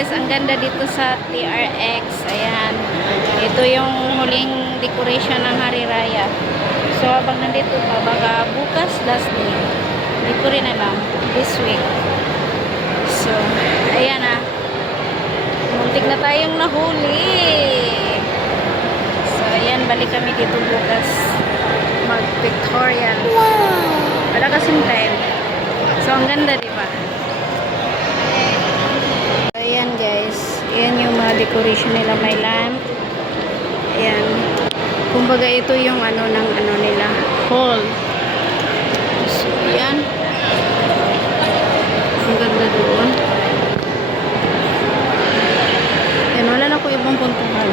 guys, ang ganda dito sa TRX. Ayan. Ito yung huling decoration ng Hari Raya. So, habang nandito pa, baka bukas last day. Hindi ko rin alam. This week. So, ayan ah. Muntik na tayong nahuli. So, ayan. Balik kami dito bukas. Mag-pictorial. Wala kasing time. So, ang ganda, diba? Ayan guys, ayan yung mga decoration nila, may lamp. Ayan. Kumbaga ito yung ano ng ano nila, hall. So, ayan. Ang ganda doon. Ayan, wala na ko ibang puntahan.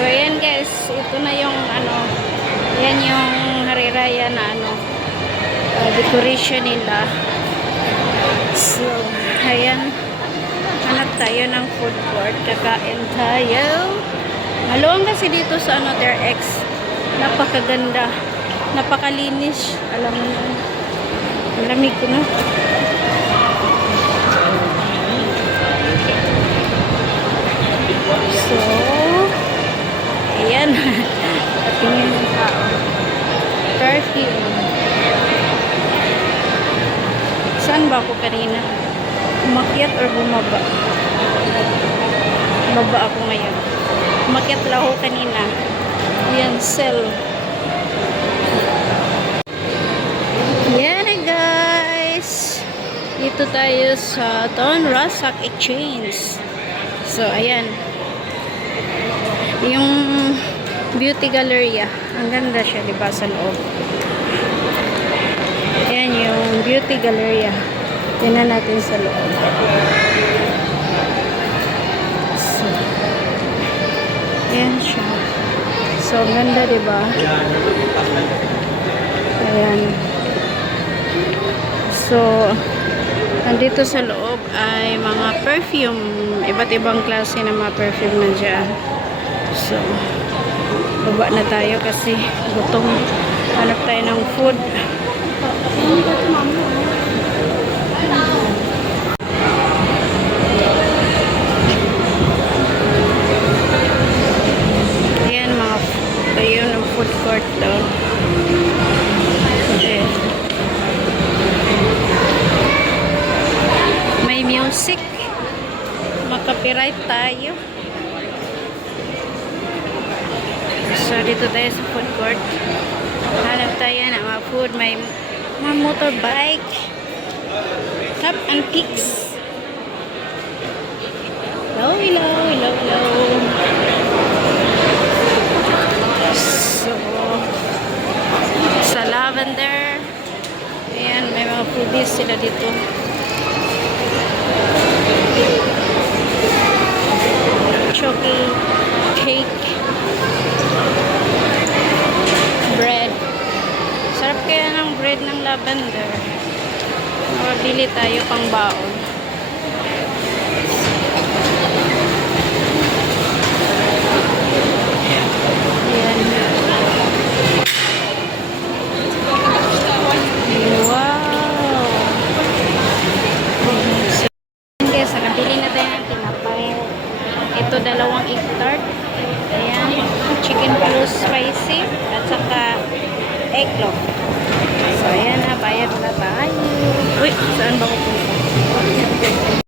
So, ayan guys, ito na yung ano, yan yung Hari Raya na ano, decoration nila. So, ayan, hanap tayo ng food court, kakain tayo. Maluwang kasi dito sa ano, TRX, napakaganda, napakalinis, alam mo yun, malamig ko na. So, ayan. Patingin ng tao. Perfume. Saan ba ako kanina? Umakyat or bumaba? Baba ako ngayon. Umakyat lang ako kanina. Ayan, sell. Yan guys. Dito tayo sa Tonra Stock Exchange. So, ayan. Yung beauty galleria. Ang ganda siya, diba, sa loob. Ayan yung beauty galleria. Tingnan natin sa loob. So, ayan siya. So, ang ganda, diba? Ayan. So, nandito sa loob ay mga perfume. Iba't ibang klase ng mga perfume na dyan. So, baba na tayo kasi gutom. Hanap tayo ng food. Ayan mga, ayun ang food court doon. Okay. May music. Makapiright tayo. So, dito tayo sa food court. Hanap tayo ng mga food. May mga motorbike. Tap and Kicks. Hello, hello, hello, hello. So, sa Lavender. Ayan, may mga foodies sila dito. Chocolate cake. Bread. Sarap kaya ng bread ng Lavender. Mabili tayo pang baon. Ayan. Wow! So, guys, nakabili na tayo ng tinapay. Ito, dalawang egg tart. Ayan. Chicken plus spicy. At saka egg loaf. So, ayan na. Bayad na tayo. Uy, saan ba ko punta?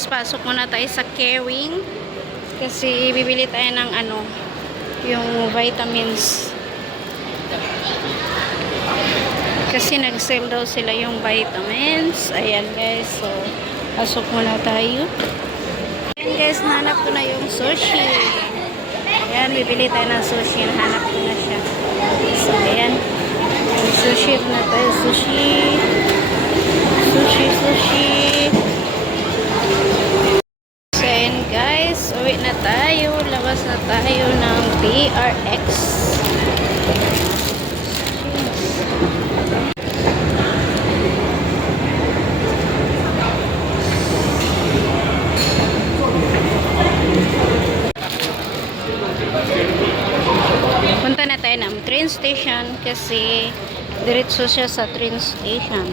Pasok muna tayo sa Caring kasi bibili tayo ng ano, yung vitamins. Kasi nag-sale daw sila yung vitamins. Ayan guys, so pasok muna tayo. Ayan guys, nahanap ko na yung sushi. Ayan, bibili tayo ng sushi. Nahanap ko na siya. So ayan, sushi na tayo. Sushi. So ayan guys, uwi na tayo. Labas na tayo ng PRX. Punta na tayo ng train station kasi diretso siya sa train station.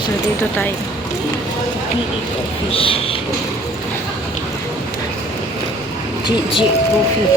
So, dito tayo. PE Coffee. GG Coffee.